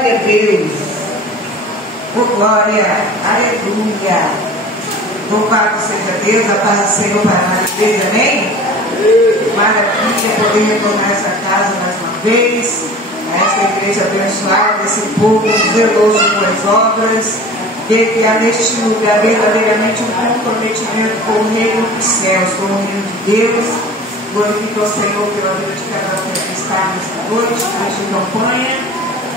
Glória a Deus. Oh, glória. Aleluia. Louvado seja Deus, a paz do Senhor para a igreja, amém? Maravilha poder retornar essa casa mais uma vez, a essa igreja abençoada, esse povo zeloso com as obras, ver que há neste lugar verdadeiramente um comprometimento com o reino dos céus, com o reino de Deus. Glorifico ao Senhor pela vida de cada um que está nesta noite, nesta campanha,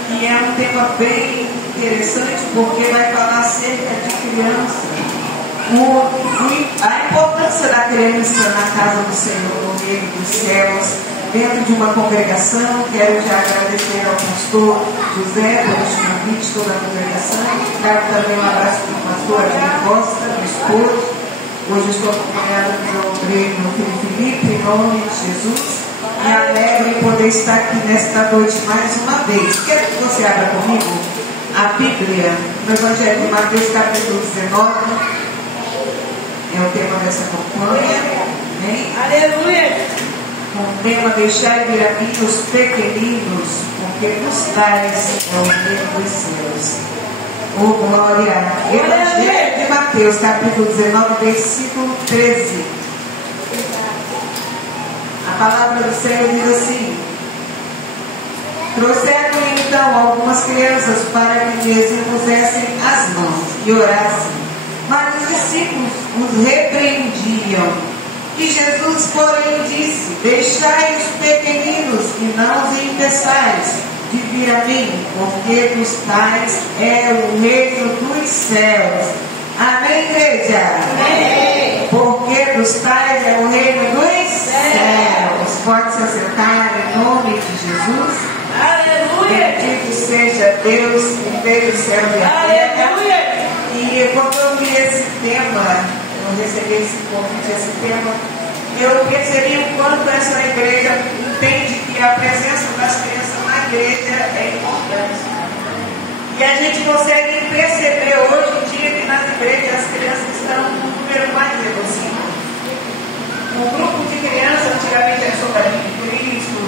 que é um tema bem interessante, porque vai falar acerca de criança. A importância da criança na casa do Senhor, no reino dos céus, dentro de uma congregação. Quero já agradecer ao pastor José pelo convite, toda a congregação. Quero também um abraço para o pastor Adriano Costa, meu esposo. Hoje estou acompanhada do meu obreiro, meu filho Felipe, em nome de Jesus. Me alegro em poder estar aqui nesta noite mais uma vez. Quero que você abra comigo a Bíblia, no Evangelho de Mateus, capítulo 19. É o tema dessa campanha. Amém? Aleluia! Com o tema: deixai vir a mim os pequeninos, porque dos tais é o reino dos céus. Oh, glória! Evangelho de Mateus, capítulo 19, versículo 13. A palavra do Senhor diz assim: trouxeram-lhe então algumas crianças para que lhes impusessem as mãos e orassem. Mas os discípulos os repreendiam. E Jesus, porém, disse: deixai os pequeninos e não os impeçais de vir a mim, porque dos tais é o reino dos céus. Amém, igreja? Amém. Porque dos tais é o reino dos céus. Pode se assentar em nome de Jesus. Aleluia. Bendito seja Deus que fez o céu e a terra. Aleluia. E quando eu vi esse tema, eu recebi esse convite, esse tema, eu percebi o quanto essa igreja entende que a presença das crianças na igreja é importante. E a gente consegue perceber hoje em dia que nas igrejas as crianças estão no número mais reduzido. Um grupo de crianças antigamente era soldadinho de Cristo,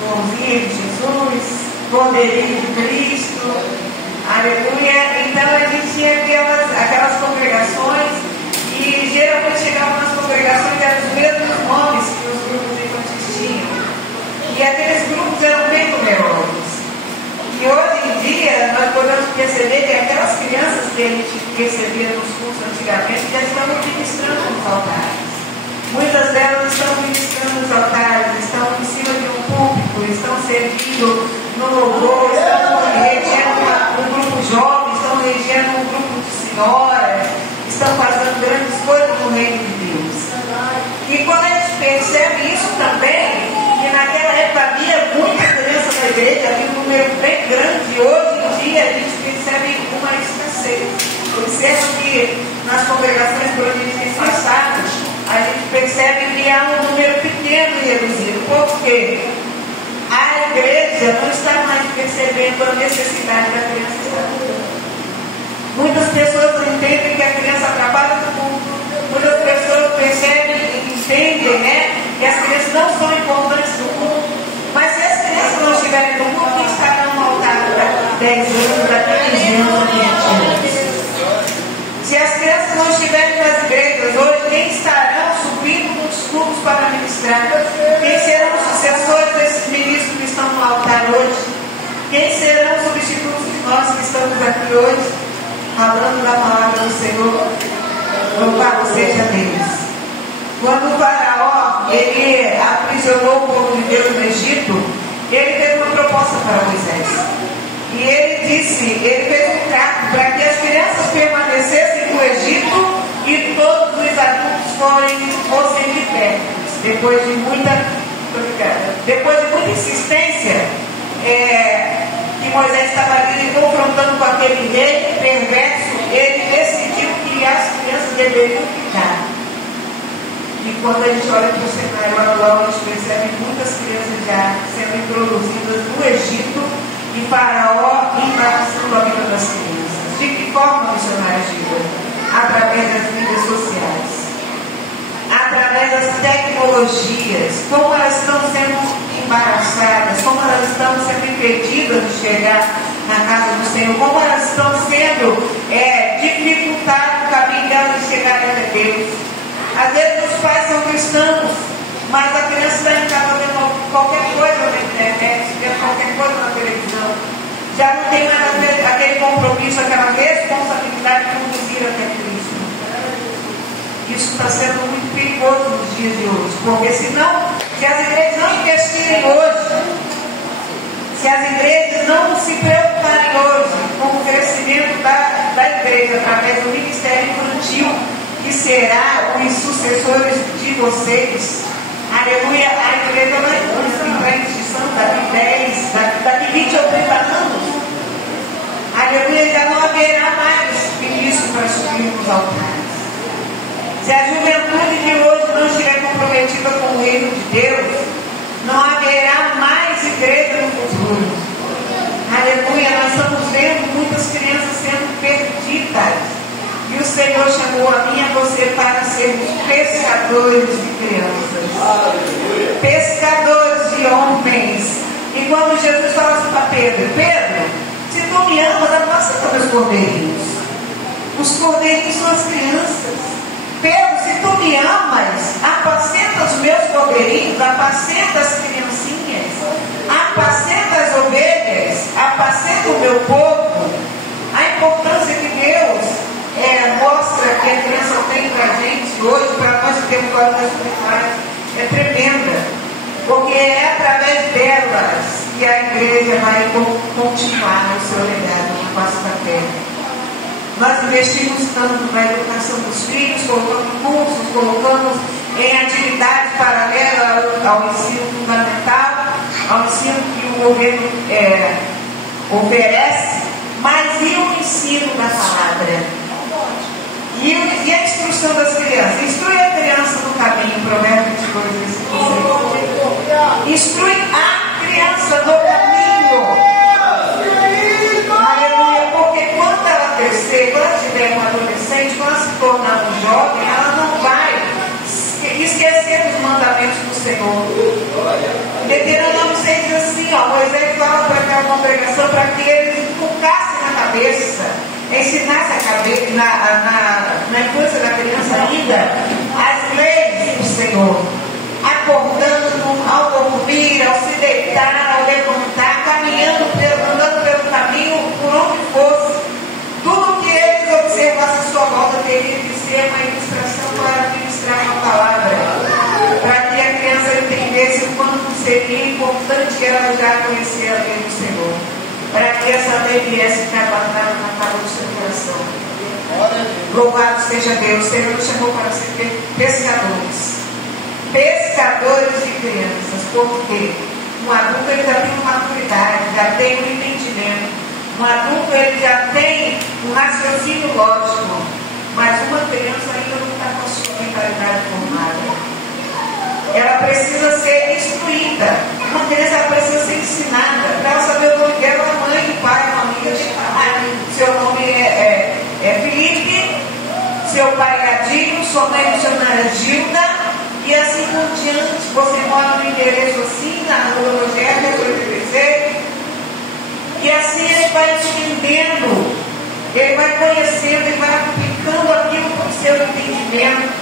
Mãozinha de Jesus, Cordeirinho de Cristo. Aleluia. Então a gente tinha aquelas congregações e geralmente chegavam nas congregações e eram os mesmos nomes que os grupos infantis tinham. E aqueles grupos eram bem numerosos. E hoje em dia nós podemos perceber que aquelas crianças que a gente percebia nos cultos antigamente já estão ministrando nos altares. Muitas delas estão ministrando nos altares, estão em cima de um púlpito, estão servindo no louvor, estão regendo um grupo jovem, estão regendo um grupo de senhoras, estão fazendo grandes coisas no reino de Deus. E quando a gente percebe isso também, que naquela época havia muita criança na igreja, havia um número bem grande, hoje em dia a gente percebe uma escassez. Observa que nas congregações por onde a gente tem passado, a gente percebe que há um número pequeno e reduzido. Por quê? A igreja não está mais percebendo a necessidade da criança estar no mundo. Muitas pessoas não entendem que a criança trabalha no mundo. Muitas pessoas percebem e entendem, né, que as crianças não são importantes no mundo. Mas se as crianças não estiverem no mundo, quem estará no altar para 10 anos, para 15 anos, 20 anos? Se as crianças não estiverem nas igrejas hoje, quem estarão subindo nos cultos para ministrar? Quem serão os sucessores desses ministros que estão no altar hoje? Quem serão os substitutos de nós que estamos aqui hoje, falando da palavra do Senhor? Louvado seja Deus. Quando o faraó ele aprisionou o povo de Deus no Egito, ele fez uma proposta para Moisés. E ele fez um trato para que as crianças permanecessem no Egito e todos os adultos fossem libertos. Depois de muita insistência, que Moisés estava ali confrontando com aquele rei perverso, ele decidiu que as crianças deveriam ficar. E quando a gente olha para o cenário atual, a gente percebe muitas crianças já sendo introduzidas no Egito e Faraó embaraçando a vida das crianças. De que forma, missionários digam? Através das mídias sociais, através das tecnologias, como elas estão sendo embaraçadas, como elas estão sendo impedidas de chegar na casa Senhor, como elas estão sendo dificultado o caminho delas de chegarem até Deus. Às vezes os pais são cristãos, mas a criança está em casa vendo qualquer coisa na internet, vendo qualquer coisa na televisão. Já não tem mais aquele compromisso, aquela responsabilidade de conduzir até Cristo. Isso está sendo muito perigoso nos dias de hoje, porque senão, se as igrejas não investirem hoje, se as igrejas não se preocuparem hoje com o crescimento da igreja através do ministério infantil, que será os sucessores de vocês, aleluia, a igreja vai entrar em extinção daqui 20 ou 30 anos. Aleluia, já não haverá mais ministro para subir nos altares. Se a juventude de hoje não estiver comprometida com o reino de Deus, não haverá mais igreja no futuro. Aleluia, nós estamos vendo muitas crianças sendo perdidas. E o Senhor chamou a mim e a você para sermos pescadores de crianças. Aleluia. Pescadores de homens. E quando Jesus fala assim para Pedro: Pedro, se tu me amas, apacenta meus cordeirinhos. Os cordeirinhos são as crianças. Pedro, se tu me amas, apacenta os meus cordeirinhos, apacenta as criancinhas, apacenta as ovelhas, apacenta o meu povo. A importância que Deus mostra que a criança tem para a gente hoje, para nós que temos corações espirituais, é tremenda, porque é através delas que a igreja vai continuar o seu legado na face da terra. Nós investimos tanto na educação dos filhos, colocamos cursos, colocamos em atividades paralelas ao ensino fundamental, ao ensino que o governo oferece, mas e o ensino da palavra? E a instrução das crianças? Instrui a criança no caminho, Provérbios 22, 26. Instrui a criança no caminho. Aleluia, porque quando ela crescer, quando ela tiver uma adolescente, quando ela se tornar um jovem, ela não vai esquecer dos mandamentos do Senhor. Deuteronômio 6 diz assim, Moisés fala para aquela congregação para que eles inculcassem na cabeça, ensinassem a cabeça, na infância da criança ainda, as leis do Senhor, acordando ao dormir, ao se deitar, ao levantar, caminhando, andando pelo caminho, por onde fosse. Tudo que eles observassem à sua volta teria de ser uma ilustração para ministrar uma palavra, para que a criança entendesse o quanto seria importante ela já conhecer a lei do Senhor, para que essa lei viesse ficar guardada na tábua do seu coração. Louvado seja Deus, o Senhor nos chamou para ser pescadores. Pescadores de crianças, porque um adulto ele já tem uma maturidade, já tem um entendimento. Um adulto ele já tem um raciocínio lógico, mas uma criança ainda não está com a sua mentalidade formada. Ela precisa ser instruída. Uma criança ela precisa ser ensinada para ela saber o nome dela, a mãe, o pai, uma amiga de pai. Seu nome é Felipe, seu pai é Adinho, sua mãe missionária Gilda. E assim por diante, você mora no endereço assim, na rua Rogério, 83. E assim ele vai entendendo, ele vai conhecendo, ele vai aplicando aquilo com o seu entendimento.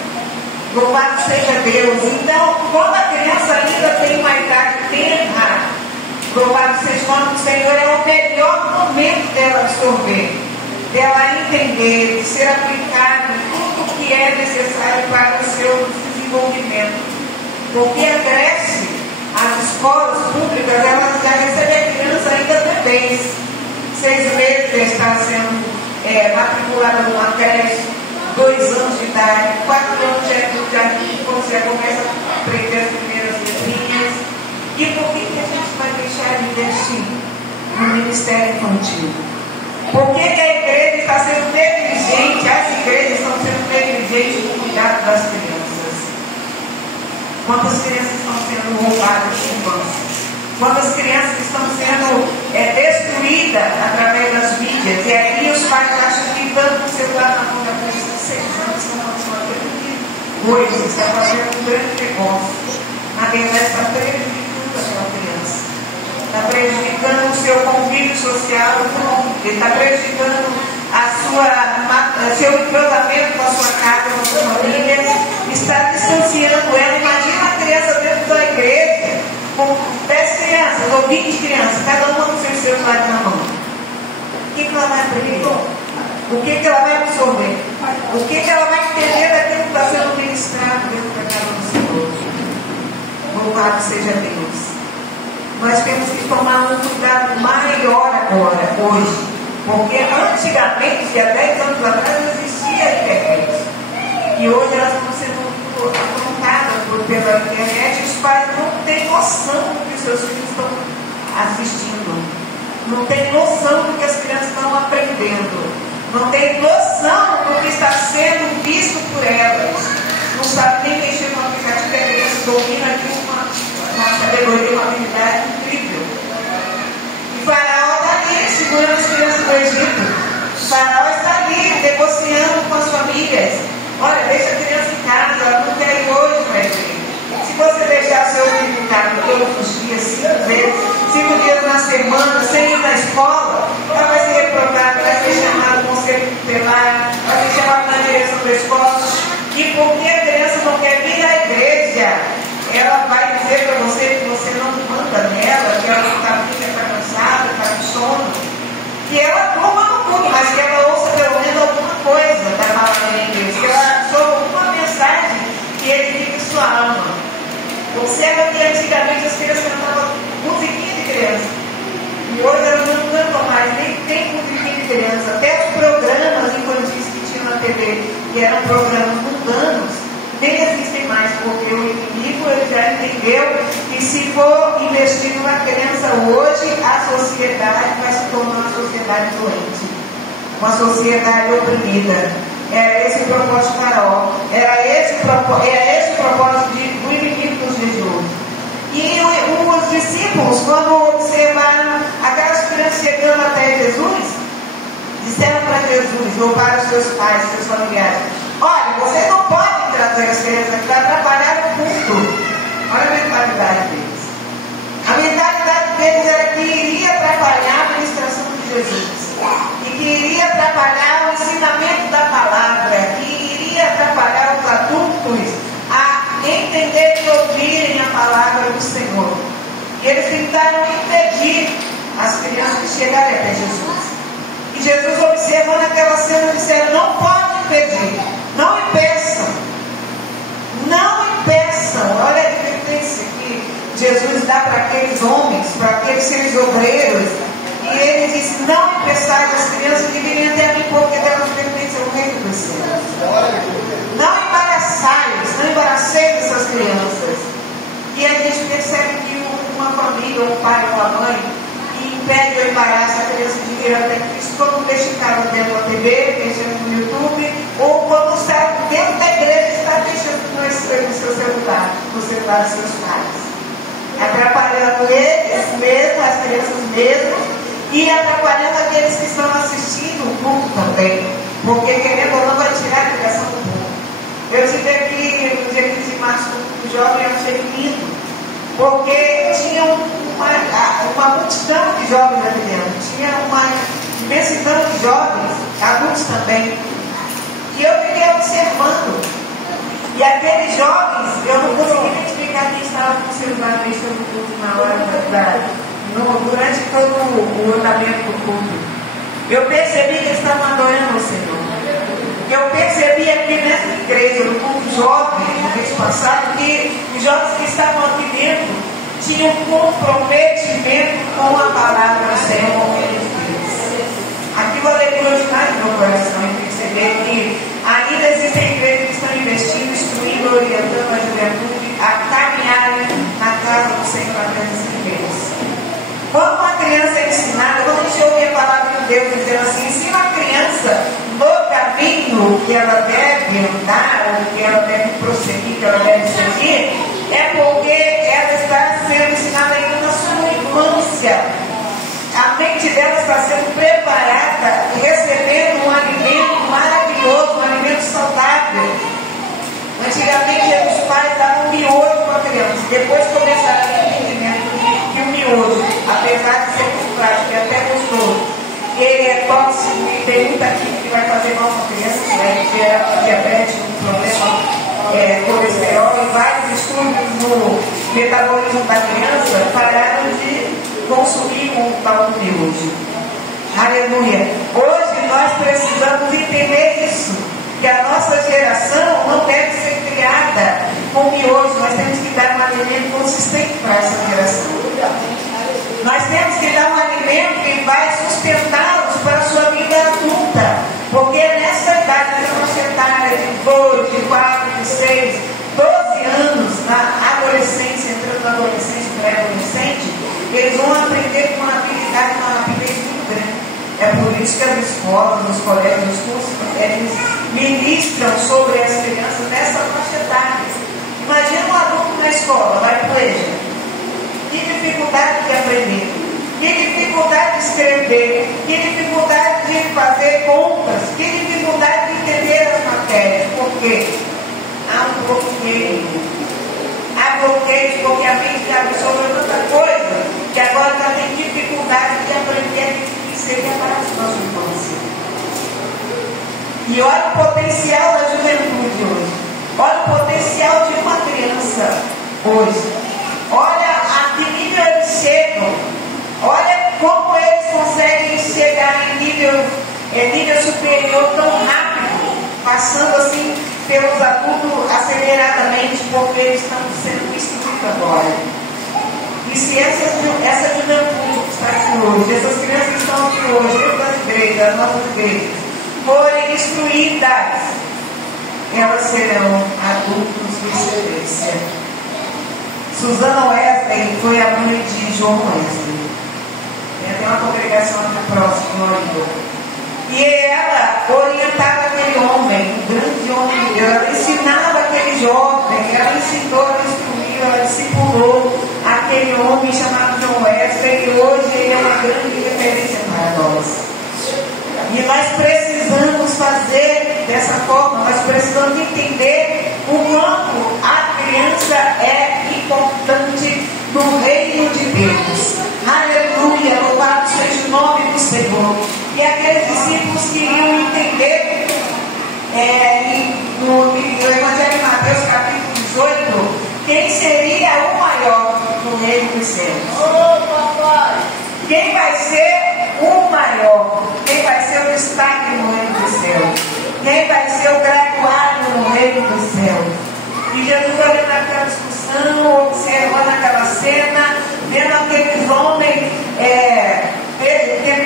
Louvado seja Deus. Então, quando a criança ainda tem uma idade tenra, louvado seja o nome do Senhor, é o melhor momento dela absorver, dela entender, de ser aplicado em tudo que é necessário para o seu desenvolvimento. Porque cresce, as escolas públicas, elas já recebem a criança ainda bebês. 6 meses de estar sendo matriculada numa creche, 2 anos de idade, 4 anos de jardim, você começa a aprender as primeiras letrinhas. E por que a gente vai deixar de investir no ministério infantil? Por que a igreja está sendo negligente, as igrejas estão sendo negligentes no cuidado das crianças? Quantas crianças estão sendo roubadas de infância? Quantas crianças estão sendo destruídas através das mídias? E aí os pais acham que dando o celular na mão da criança de 6 anos estão fazendo coisa, estão fazendo um grande negócio. Na verdade, está prejudicando aquela criança. Está prejudicando o seu convívio social com ele está prejudicando seu entrosamento com a sua casa, com a sua família, está distanciando ela. Imagina uma criança dentro da igreja, com 10 crianças ou 20 crianças, cada uma com seu celular na mão. O que ela vai aprender? O que ela vai absorver? O que ela vai entender daquilo que está sendo ministrado dentro da casa do Senhor? Louvado seja Deus. Nós temos que tomar um cuidado maior agora, hoje. Porque antigamente, há 10 anos atrás, não existia a internet. E hoje elas estão sendo afrontadas pela internet e os pais não têm noção do que os seus filhos estão assistindo. Não têm noção do que as crianças estão aprendendo. Não têm noção do que está sendo visto por elas. Não sabe nem mexer no aplicativo, a criança domina aqui uma categoria, uma habilidade incrível. E Faraó está ali, segurando as crianças do Egito. Faraó está ali, negociando com as famílias. Olha, deixa a criança em casa, ela não quer ir hoje, meu filho. Se você deixar seu filho em casa todos os dias, 5 dias na semana, sem ir na escola, ela vai ser reprovada, vai ser chamada no conselho tutelar, vai ser chamada na direção da escola. E porque a criança não quer vir à igreja, ela vai dizer para você que você não manda nela, que ela está cansada, está com sono. Que ela durma no culto, mas que ela ouça pelo menos alguma coisa da palavra de Deus, que ela ouça alguma mensagem que edifique sua alma. Observa que antigamente as crianças cantavam musiquinha de criança. E hoje elas não cantam mais, nem tem musiquinha de criança. Até os programas infantis que tinham na TV, que eram programas mundanos, nem existem mais, porque o inimigo ele já entendeu que se for investir numa criança hoje, a sociedade vai se tornar uma sociedade doente, uma sociedade oprimida. Era esse o propósito de Faraó, era esse o propósito do inimigo dos dias de hoje. E os discípulos, quando observaram aquelas crianças chegando até Jesus, disseram para Jesus ou para os seus pais, seus familiares: olha, vocês não podem trazer as crianças aqui para atrapalhar o culto. Olha a mentalidade deles. A mentalidade deles era que iria atrapalhar a administração de Jesus, e que iria atrapalhar o ensinamento da palavra, que iria atrapalhar os adultos a entenderem e ouvirem a palavra do Senhor. E eles tentaram impedir as crianças de chegarem até Jesus. E Jesus, observando aquela cena, disse: não pode impedir, não impeçam, não impeçam. Olha a advertência que Jesus dá para aqueles homens, para aqueles seres obreiros. E ele disse: não impeçais as crianças de virem até mim, porque delas pertencem ao reino dos céus. Não embaraceis essas crianças. E a gente percebe que uma família, um pai ou uma mãe, impede ou embaraça a criança de vir até Cristo quando deixa em casa dentro da TV, deixando no YouTube, ou quando está dentro da igreja, está deixando no seu celular, no celular dos seus pais, atrapalhando eles mesmos, as crianças mesmas, e atrapalhando aqueles que estão assistindo o culto também, porque querendo ou não vai tirar a ligação do culto. Eu estive aqui no dia 15 de março do jovem, eu achei lindo, porque tinha uma multidão de jovens aqui dentro, tinha uma imensidão de jovens, adultos também, e eu fiquei observando, e aqueles jovens, eu não consegui identificar quem estava com o celular mexendo no culto na hora durante todo o andamento do culto. Eu percebi que eles estavam adorando o Senhor. Eu percebi aqui nessa igreja, no culto jovem, no mês passado, que os jovens que estavam aqui dentro tinham comprometimento com a palavra do Senhor, com eles. Aquilo alegrou demais no meu coração em perceber que ainda existem igrejas que estão investindo, instruindo, orientando a juventude a caminharem na casa do Senhor através das igrejas. Quando uma criança é ensinada, quando a gente ouve a palavra de Deus dizendo assim: ensina a criança no caminho que ela deve andar, ou que ela deve prosseguir, que ela deve seguir, é porque ela está sendo ensinada ainda na sua infância. A mente dela está sendo preparada, recebendo um alimento maravilhoso, um alimento saudável. Antigamente os pais davam miojo para a criança, depois começaram a ter entendimento que o miojo, apesar de ser muito prático e até gostoso, ele é vai fazer mal para a criança, vai gerar diabetes, um problema, colesterol, e vários estudos no metabolismo da criança pararam de consumir com o tal de hoje. Aleluia! Hoje nós precisamos entender isso, que a nossa geração não deve ser criada com miojo, nós temos que dar um alimento consistente para essa geração. Nós temos que dar um alimento que vai sustentá-los para a sua vida adulta, porque nessa idade, nessa faixa etária de 2, de 4, de 6, 12 anos, na adolescência, entrando na adolescência, pré-adolescente, eles vão aprender com uma habilidade, uma rapidez muito grande. É por isso que as escolas, os colégios, os cursos, eles ministram sobre as crianças nessa faixa etária. Imagina um adulto na escola, vai para o EJA. Que dificuldade de aprender, que dificuldade de escrever, que dificuldade de fazer contas, que dificuldade de entender as matérias. Por quê? Há um bloqueio. Há bloqueio porque a mente absorve tanta coisa que agora está tendo dificuldade de aprender a ser capaz de nossa infância. E olha o potencial da juventude hoje. Olha o potencial de uma criança hoje. Olha a que nível eles chegam. Olha como eles conseguem chegar em nível superior tão rápido, passando assim pelos adultos aceleradamente, porque eles estão sendo instruídos agora. E se essa juventude que está aqui hoje, essas crianças que estão aqui hoje, dentro das igrejas, das nossas igrejas, forem instruídas, elas serão adultos de excelência. Susana Wesley foi a mãe de João Wesley. Tem uma congregação aqui próximo, e ela orientava aquele homem, um grande homem de Deus. Ela ensinava aquele jovem, ela ensinou, ela instruiu, ela discipulou aquele homem chamado João Wesley, e hoje ele é uma grande referência para nós. E nós precisamos fazer dessa forma, nós precisamos entender o quanto a criança é importante no reino de Deus. Aleluia, louvado seja o nome do Senhor. E aqueles discípulos queriam entender no Evangelho de Mateus capítulo 18, quem seria o maior no reino dos céus. Quem vai ser o maior? Quem vai ser o destaque no reino dos céus? Quem vai ser o graduado no reino dos céus? E Jesus olhando aquela discussão, observando aquela cena, vendo aqueles homens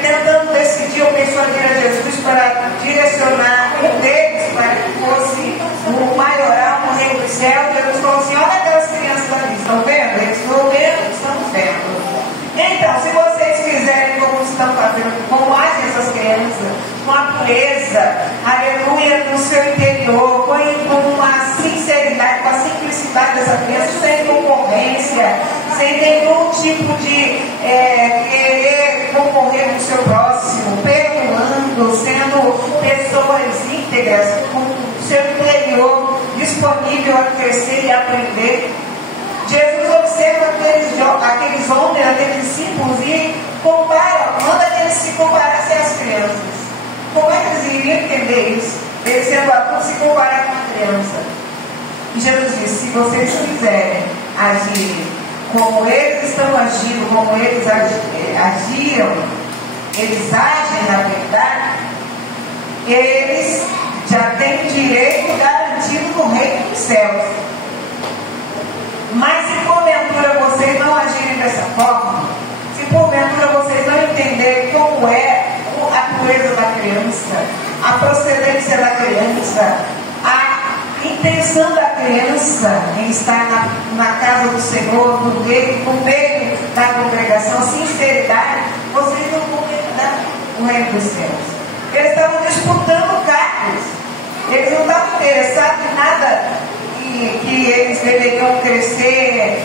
tentando decidir ou persuadir a Jesus para direcionar um deles para que fosse o maioral no reino dos céus. Jesus falou assim: olha aquelas crianças ali, estão vendo? Eles estão vendo, estamos vendo. Então, se vocês fizerem como estão fazendo, como agem essas crianças, com a pureza, aleluia, no seu interior, com a sinceridade, com a simplicidade dessa criança, sem concorrência, sem nenhum tipo de querer concorrer com o seu próximo, perdoando, sendo pessoas íntegras, com o seu interior disponível a crescer e aprender. Jesus observa aqueles homens, aqueles discípulos e compara, manda que eles se comparassem às crianças. Como é que eles iriam entender isso? Eles sendo adultos se comparar com a criança. E Jesus disse: se vocês quiserem agir como eles estão agindo, como eles agiram, eles agem na verdade, eles já têm direito garantido no reino dos céus. Mas se porventura vocês não agirem dessa forma, se porventura vocês não entenderem como é a pureza da criança, a procedência da criança, a intenção da criança em estar na casa do Senhor, no meio da congregação, a sinceridade, vocês não vão entrar no reino dos céus. Eles estavam disputando cargos, eles não estavam interessados em nada que eles deveriam crescer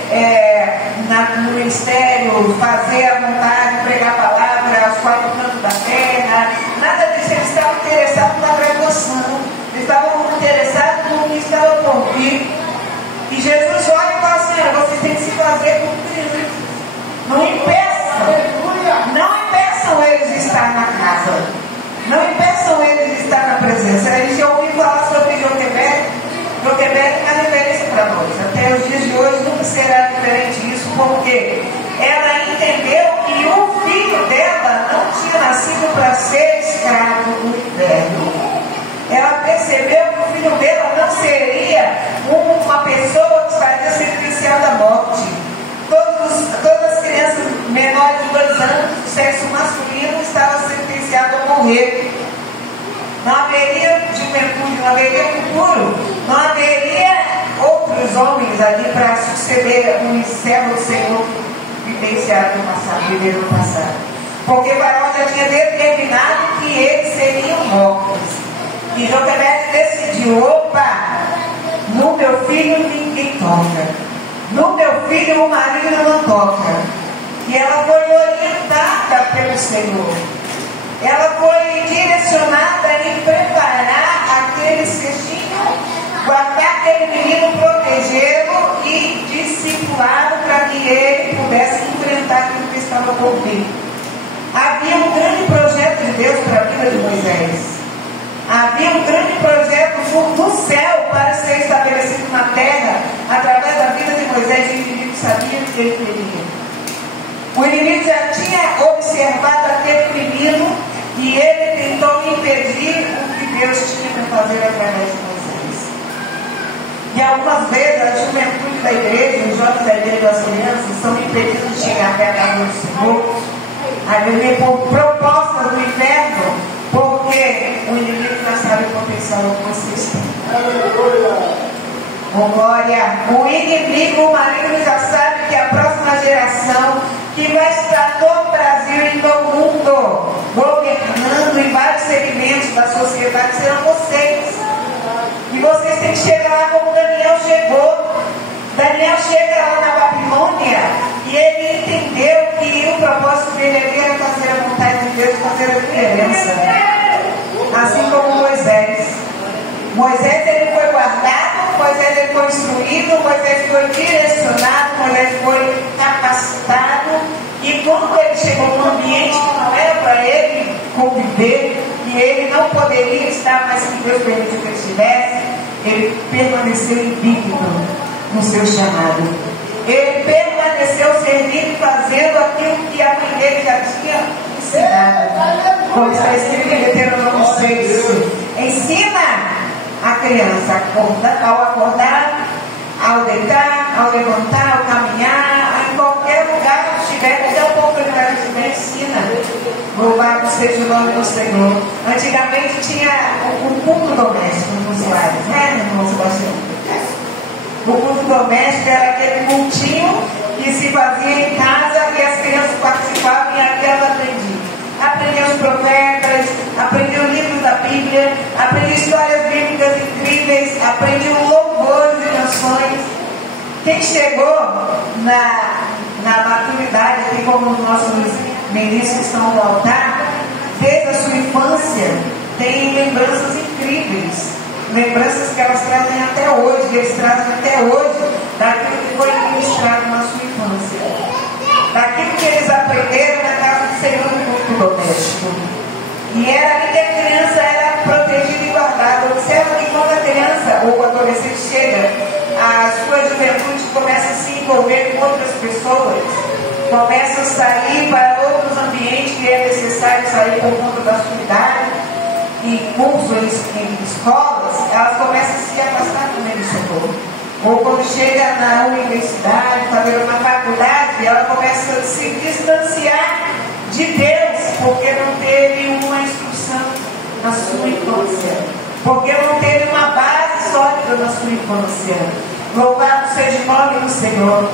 no ministério, fazer a vontade, pregar a palavra aos quatro cantos da terra, nada disso. Eles estavam interessados na graduação, eles estavam interessados no que estava por vir. E Jesus olha e fala assim: vocês têm que se fazer como crianças, não impeçam eles de estar na casa, não impeçam eles de estar que será diferente isso, porque ela entendeu que o filho dela não tinha nascido para ser escravo do inferno. Ela percebeu que o filho dela não seria uma pessoa que estaria sentenciada à morte. Todas as crianças menores de 2 anos do sexo masculino estavam sentenciadas a morrer. Não haveria juventude, não haveria futuro, não haveria outros homens ali para suceder o servo do Senhor vivenciado no passado, viveram no passado. Porque o Faraó já tinha determinado que eles seriam mortos. E Joquebede decidiu: opa, no meu filho ninguém toca, no meu filho o marido não toca. E ela foi orientada pelo Senhor, ela foi direcionada em preparar aquele cestinho, guardar aquele menino, protegê-lo e discipulá-lo para que ele pudesse enfrentar aquilo que estava por vir. Havia um grande projeto de Deus para a vida de Moisés. Havia um grande projeto do céu para ser estabelecido na terra através da vida de Moisés, e o inimigo sabia que ele queria. O inimigo já tinha observado aquele menino e ele tentou impedir o que Deus tinha para fazer através de Moisés. E algumas vezes a juventude da igreja, os jovens da igreja das crianças, são impedidos de chegar até a casa do Senhor, às vezes por propostas do inferno, porque o inimigo já sabe o potencial que vocês têm. Oh, glória! O inimigo, o maligno, já sabe que a próxima geração que vai estar no Brasil e no mundo, governando em vários segmentos da sociedade, serão vocês. E vocês têm que chegar lá como Daniel chegou. Daniel chega lá na Babilônia e ele entendeu que o propósito dele era fazer a vontade de Deus, fazer a diferença. Assim como Moisés. Moisés ele foi guardado, Moisés ele foi instruído, Moisés foi direcionado, Moisés foi capacitado. E quando ele chegou num ambiente que não era para ele conviver, e ele não poderia estar, mas que Deus permitiu que ele estivesse, ele permaneceu invicto no seu chamado. Ele permaneceu servindo e fazendo aquilo que a mãe dele já tinha ensinado. Como está escrito em Deuteronômio 6. Ensina a criança ao acordar, ao deitar, ao levantar, ao caminhar, em qualquer lugar que estiver, qualquer oportunidade que estiver, ensina. Louvado seja o nome do Senhor. Antigamente tinha o culto doméstico nos lares, né, irmão Sebastião? O culto doméstico era aquele cultinho que se fazia em casa e as crianças participavam e aquelas aprendiam. Aprendiam os profetas, aprendiam livros da Bíblia, aprendiam histórias bíblicas incríveis, aprendiam louvores e canções. Quem chegou na maturidade, aqui como os nossos ministros estão no altar, desde a sua infância, tem lembranças incríveis. Lembranças que elas trazem até hoje, que eles trazem até hoje, daquilo que foi ministrado na sua infância, daquilo que eles aprenderam na casa do Senhor no culto doméstico. E era ali que a criança era protegida e guardada. Observa que quando a criança ou o adolescente chega, a sua juventude começa a se envolver com outras pessoas, começa a sair para outros ambientes que é necessário sair por conta da sua idade. Em cursos, em escolas, elas começam a se afastar do meio de socorro. Ou quando chega na universidade, fazer uma faculdade, ela começa a se distanciar de Deus, porque não teve uma instrução na sua infância, porque não teve uma base sólida na sua infância. Louvado seja o nome do Senhor.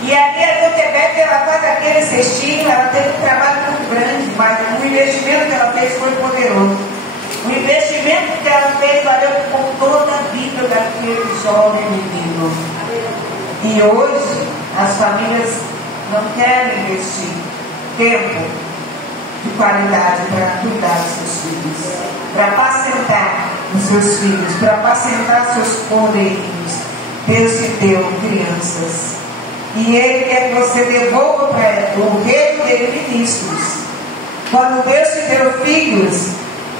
E ali a Joquebede, ela faz aquele cestinho, ela teve um trabalho muito grande, mas o investimento que ela fez foi poderoso. O investimento que ela fez valeu por toda a vida daquele jovem menino. E hoje, as famílias não querem investir tempo de qualidade para cuidar dos seus filhos, para apacentar os seus filhos, para apacentar seus poderes. Deus te deu crianças. E Ele quer que você devolva para o reino dele ministros. Quando Deus te deu filhos,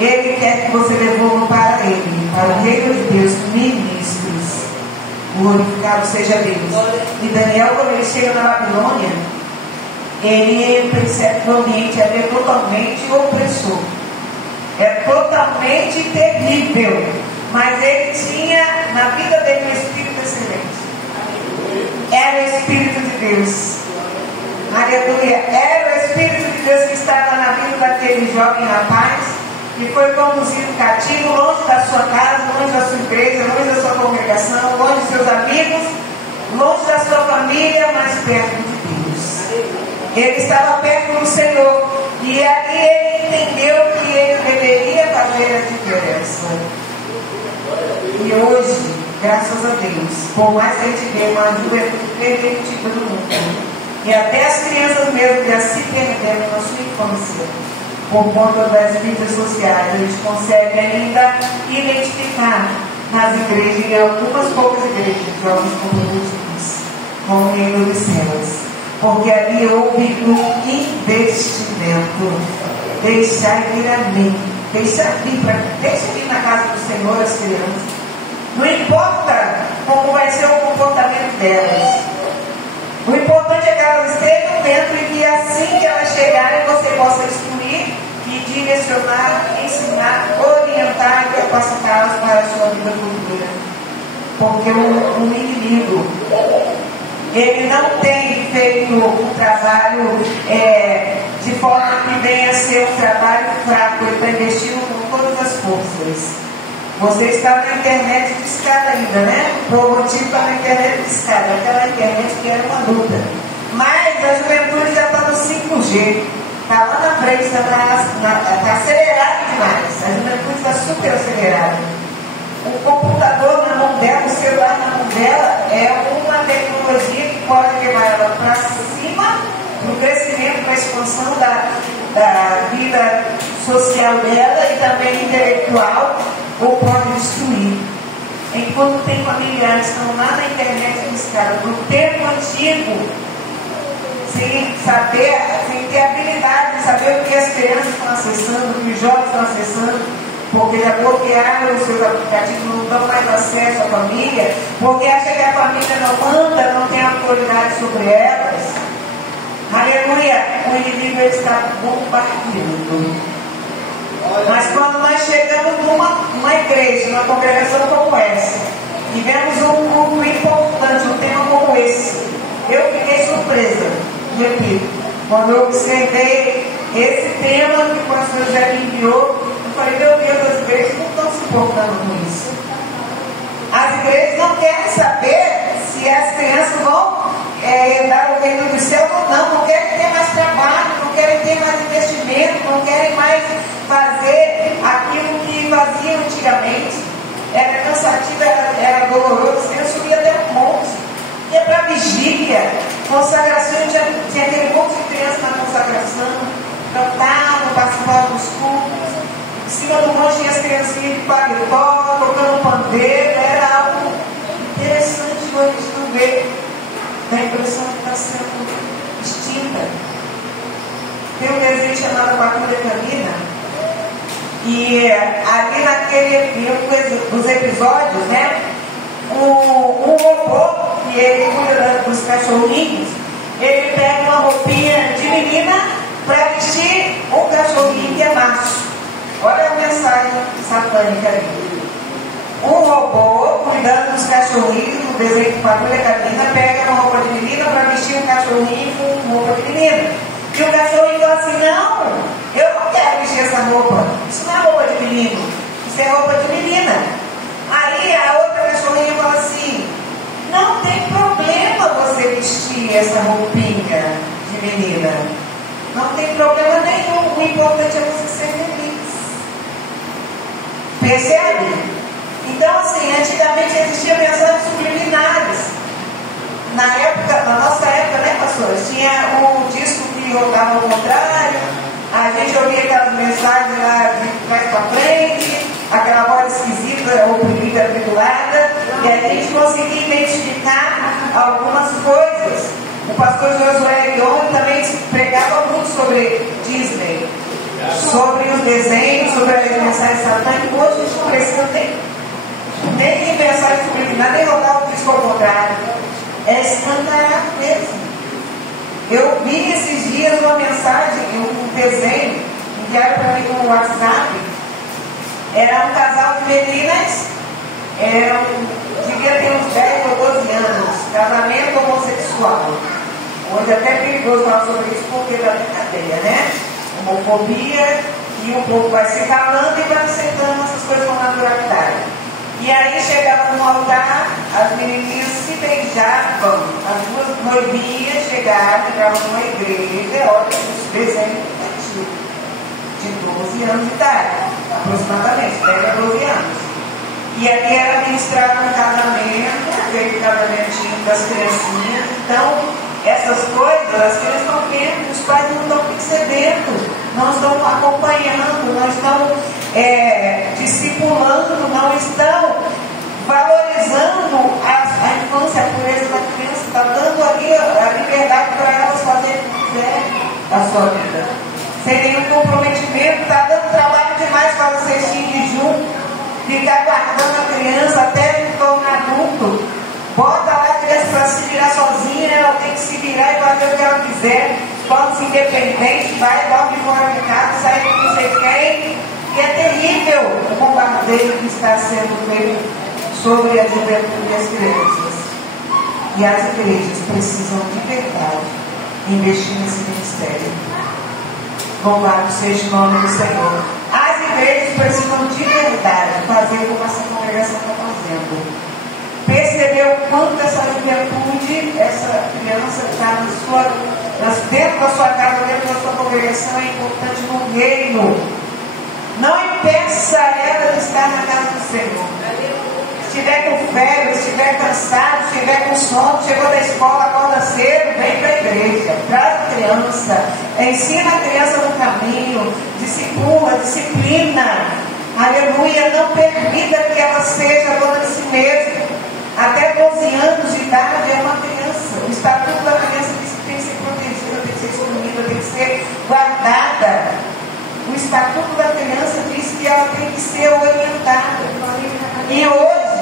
Ele quer que você devolva para Ele, para o reino de Deus, ministros. Glorificado seja Deus. E Daniel, quando ele chega na Babilônia, ele percebe que o ambiente é totalmente opressor, é totalmente terrível, mas ele tinha na vida dele um espírito excelente. Era o Espírito de Deus. Aleluia. Era o Espírito de Deus que estava na vida daquele jovem rapaz que foi conduzido cativo, longe da sua casa, longe da sua igreja, longe da sua congregação, longe dos seus amigos, longe da sua família, mas perto de Deus. Ele estava perto do Senhor e ali ele entendeu que ele deveria fazer a diferença. E hoje, graças a Deus, por mais que a gente vê uma juventude pervertida no mundo, e até as crianças mesmo já se perderam na sua infância, por conta das mídias sociais, a gente consegue ainda identificar nas igrejas, em algumas poucas igrejas, jovens comprometidos com o reino dos céus, porque ali houve um investimento. Deixar vir a mim, deixa vir na casa do Senhor as crianças. Não importa como vai ser o comportamento delas. O importante é que elas estejam dentro e que assim que elas chegarem você possa instruir e direcionar, ensinar, orientar e capacitá-las para a sua vida futura. Porque o inimigo, ele não tem feito um trabalho de forma que venha a ser um trabalho fraco. Ele está investindo com todas as forças. Você está na internet de escada ainda, né? O povo antigo está na internet de escada, aquela internet que era uma luta. Mas a juventude já está no 5G. Está lá na frente, está acelerado demais. A juventude está super acelerada. O computador na mão dela, o celular na mão dela, é uma tecnologia que pode levar ela para cima no crescimento, para a expansão da vida social dela e também intelectual, ou pode destruir. Enquanto tem familiares que estão lá na internet buscando no tempo antigo, sem saber, sem ter habilidade de saber o que as crianças estão acessando, o que os jovens estão acessando, porque já bloquearam os seus aplicativos, não dão mais acesso à família, porque acha que a família não manda, não tem autoridade sobre elas. Aleluia! O inimigo está bombardeando. Mas quando nós chegamos numa igreja, numa congregação como essa, e vemos um culto importante, um tema como esse, eu fiquei surpresa, repito, quando eu observei esse tema que o pastor José me enviou, eu falei, meu Deus, as igrejas não estão se importando com isso. As igrejas não querem saber se as crianças vão herdar o reino do céu ou não querem ter mais trabalho, não querem ter mais investimento, não querem mais fazer aquilo que faziam antigamente. Era cansativo, era doloroso, as crianças subiam até um monte, ia para vigília, consagração, tinha aquele monte de crianças na consagração, cantavam, participavam dos cultos, em cima do monte tinha as criancinhas de paletó, tocando pandeiro, era algo interessante hoje de não ver. Dá a impressão que está sendo extinta. Tem um desenho chamado Patrulha Canina, e ali dos episódios, né, um robô, que ele cuida dos cachorrinhos, ele pega uma roupinha de menina para vestir um cachorrinho que é macho. Olha a mensagem satânica ali. Um robô cuidando dos cachorrinhos, no desenho de Patrulha Canina, pega uma roupa de menina para vestir um cachorrinho com roupa de menina. E o cachorrinho fala assim, não, eu não quero vestir essa roupa. Isso não é roupa de menino, isso é roupa de menina. Aí a outra cachorrinha fala assim, não tem problema você vestir essa roupinha de menina. Não tem problema nenhum, o importante é você ser feliz. Percebe? Então, assim, antigamente existiam mensagens subliminares. Na nossa época, né, pastor? Tinha um disco que rodava ao contrário, a gente ouvia aquelas mensagens lá de trás para frente, aquela voz esquisita, oprimida, atribulada, e a gente conseguia identificar algumas coisas. O pastor Josué Leone também pregava muito sobre Disney, sobre os desenhos, sobre as mensagens satânicas. Hoje a gente não precisa nem nem em mensagem subliminar, nem rodar o disco ao contrário. É escancarado mesmo. Eu vi esses dias uma mensagem, um desenho, enviaram para mim no WhatsApp. Era um casal de meninas, devia ter uns 10 ou 12 anos, casamento homossexual. Hoje é até perigoso falar sobre isso porque da cadeia, né? Homofobia, e o povo vai se calando e vai aceitando essas coisas com naturalidade. E aí chegava no altar, as menininhas se beijavam, as duas noivinhas chegavam, entravam numa igreja, olha, os desenhos infantil, de 12 anos de idade, aproximadamente, 10 a 12 anos. E ali era ministrado um casamento, aquele casamentinho das criancinhas. Então, essas coisas, as crianças estão vendo, os pais não estão percebendo, não estão acompanhando, não estão discipulando, não estão valorizando a infância, a pureza da criança, está dando ali a liberdade para elas fazerem o que quiserem da sua vida. Sem nenhum comprometimento, está dando trabalho demais para a cestinha de junto, ficar guardando a criança até tornar adulto. Bota lá a criança para se virar sozinha, ela tem que se virar e fazer o que ela quiser, torna-se independente, vai, dorme fora de casa, sai com não sei quem. E é terrível o bombardeio que está sendo feito sobre a juventude e as crianças. E as igrejas precisam de verdade investir nesse ministério. Louvado seja o nome do Senhor. As igrejas precisam de verdade fazer como essa congregação está fazendo. Percebeu o quanto essa juventude, essa criança que está dentro da sua casa, dentro da sua congregação, é importante no reino. Não impeça ela de estar na casa do Senhor. Se estiver com febre, se estiver cansado, se estiver com sono, chegou da escola, acorda cedo, vem para a igreja, traz a criança, ensina a criança no caminho, disciplina, aleluia, não permita que ela seja dona de si mesma. Até 12 anos de idade é uma criança. O estatuto da criança diz que tem que ser protegida, tem que ser excluída, tem que ser guardada. O estatuto da criança diz que ela tem que ser orientada. E hoje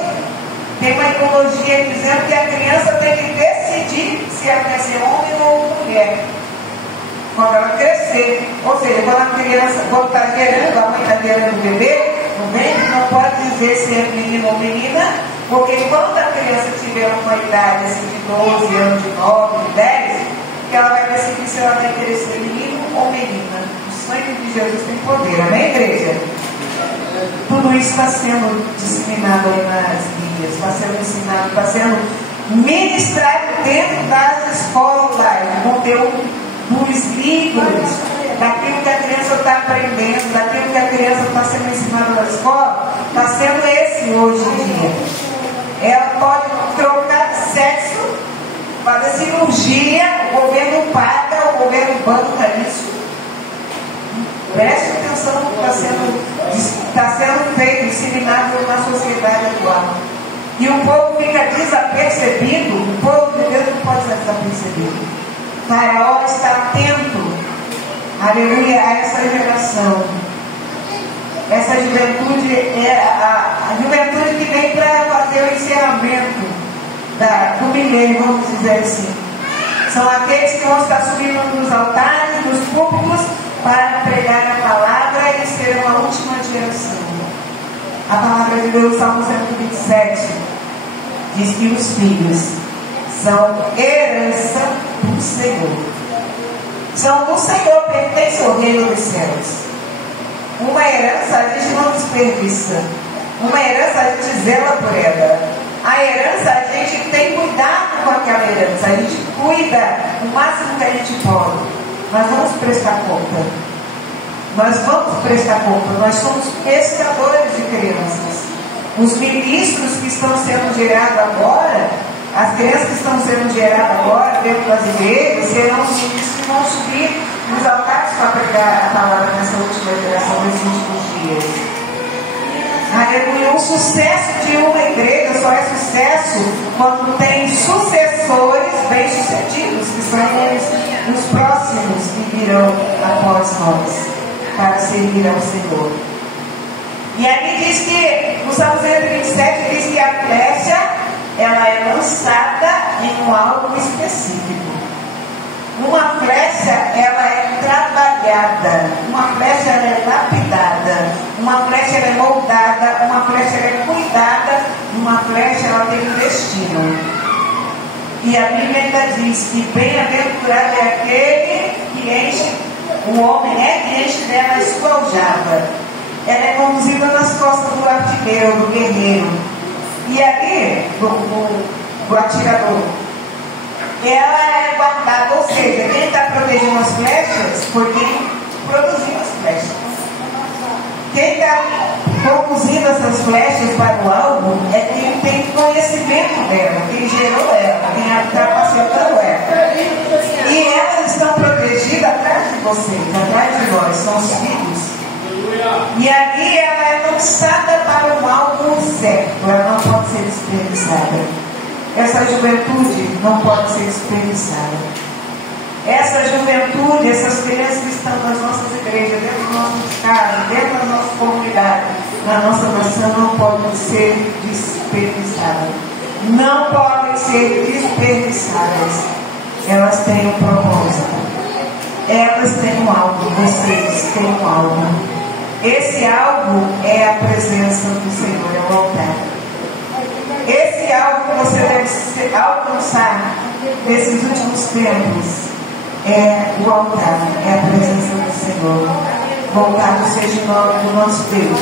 tem uma ideologia dizendo que a criança tem que decidir se ela quer ser homem ou mulher quando ela crescer. Ou seja, quando a criança, quando está gerando, a mãe está gerando o bebê, não pode dizer se é menino ou menina, porque quando a criança tiver uma idade assim, de 12 anos, de 9, de 10, que ela vai decidir se ela vai querer ser menino ou menina. O sangue de Jesus tem poder, amém, igreja? Tudo isso está sendo disseminado aí nas mídias, está sendo ensinado, está sendo ministrado dentro das escolas, do conteúdo dos livros, daquilo que a criança está aprendendo, daquilo que a criança está sendo ensinada na escola, está sendo esse hoje em dia. Ela pode trocar de sexo, fazer cirurgia, o governo paga, o governo banca isso. Preste atenção no que está sendo feito, disseminado na sociedade atual. E o povo fica desapercebido, o povo de Deus não pode ser desapercebido. O Faraó está atento, aleluia, a essa geração. Essa juventude é a juventude que vem para fazer o encerramento do milênio, vamos dizer assim. São aqueles que vão estar subindo nos altares, nos púlpitos, para pregar a palavra e ser uma última geração. A palavra de Deus, Salmo 127, diz que os filhos são herança do Senhor. São do Senhor, pertence ao reino dos céus. Uma herança a gente não desperdiça. Uma herança a gente zela por ela. A herança a gente tem cuidado com aquela herança. A gente cuida o máximo que a gente pode. Nós vamos prestar conta. Nós vamos prestar conta. Nós somos pescadores de crianças. Os ministros que estão sendo gerados agora, as crianças que estão sendo geradas agora dentro das igrejas, serão os ministros que vão subir nos altares para pregar a palavra nessa última geração, nesses últimos dias. Aleluia. O sucesso de uma igreja só é sucesso quando tem sucessores bem-sucedidos, que são os próximos que virão após nós, para servir ao Senhor. E aqui diz que, no Salmo 127, diz que a flecha, ela é lançada em um alvo específico. Uma flecha, ela é trabalhada, uma flecha ela é lapidada, uma flecha ela é moldada, uma flecha ela é cuidada, uma flecha ela tem um destino. E a Bíblia ainda diz que bem-aventurado é aquele que enche, o homem que enche dela a sua aljava. Ela é conduzida nas costas do artilheiro, do guerreiro. E ali, do atirador, ela é guardada, ou seja, quem está protegendo as flechas foi quem produziu as flechas. Quem está conduzindo essas flechas para o alvo é quem tem conhecimento dela, quem gerou ela, quem está capacitando ela. E elas estão protegidas atrás de você, atrás de nós, são os filhos. E ali ela é lançada para um alvo certo, ela não pode ser desperdiçada. Essa juventude não pode ser desperdiçada. Essa juventude, essas crianças que estão nas nossas igrejas, dentro dos nossos carros, dentro da nossa comunidade, na nossa nação, não podem ser desperdiçadas. Não podem ser desperdiçadas. Elas têm um propósito. Elas têm um alvo. Vocês têm um alvo. Esse alvo é a presença do Senhor, é o altar. Esse algo que você deve alcançar nesses últimos tempos é o altar, é a presença do Senhor. Voltado seja o nome do nosso Deus.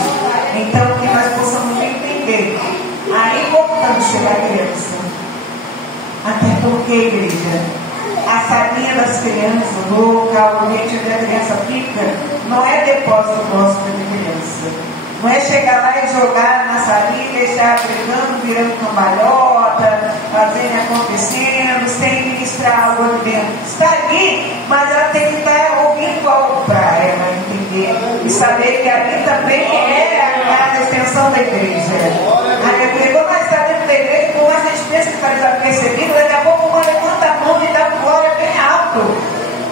Então, que nós possamos entender a importância da criança. Até porque, igreja, a salinha das crianças, o local, o ambiente onde a criança fica, não é depósito próximo de criança. Não é chegar lá e jogar na salinha e deixar brigando, virando cambalhota, fazendo acontecendo, sem ministrar algo ali dentro. Está ali, mas ela tem que estar ouvindo algo para ela entender e saber que ali também é a extensão da igreja. Aleluia. Quando nós estamos dentro da igreja, como a gente pensa que está desapercebido, daqui a pouco uma levanta a mão e dá glória bem alto.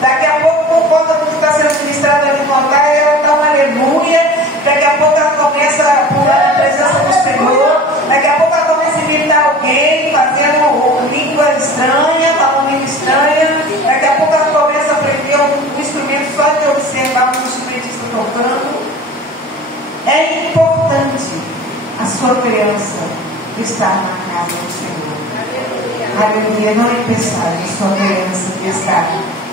Daqui a pouco, por conta do que está sendo ministrado ali no altar, ela dá uma aleluia. Daqui a pouco ela começa a pular na presença do Senhor. Daqui a pouco ela começa a imitar alguém, fazendo língua estranha, falando língua estranha. Daqui a pouco ela começa a aprender um instrumento só de observar um instrumentista tocando. É importante a sua criança estar na casa do Senhor. Aleluia. Não é pensar a sua criança estar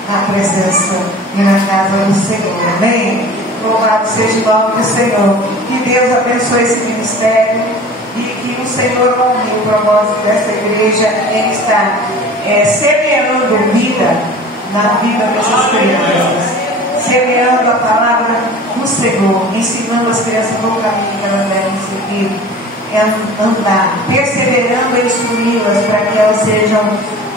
na presença e na casa do Senhor. Amém? Louvado seja o nome do Senhor. Que Deus abençoe esse ministério e que o Senhor honre o propósito dessa igreja em estar semeando vida na vida dessas crianças, semeando a palavra do Senhor, ensinando as crianças no caminho que elas devem seguir, andar, perseverando em instruí-las para que elas sejam,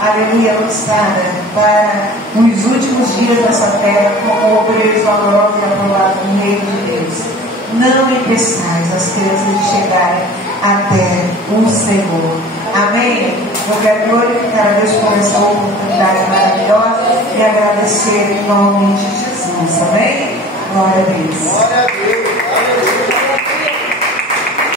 aleluia, lançadas para os últimos dias dessa terra como obreiros valorosos e aprovados no reino de Deus. Não impeçais as crianças de chegarem até o Senhor. Amém? Eu quero glorificar a Deus por essa oportunidade maravilhosa e agradecer em nome de Jesus. Amém? Glória a Deus.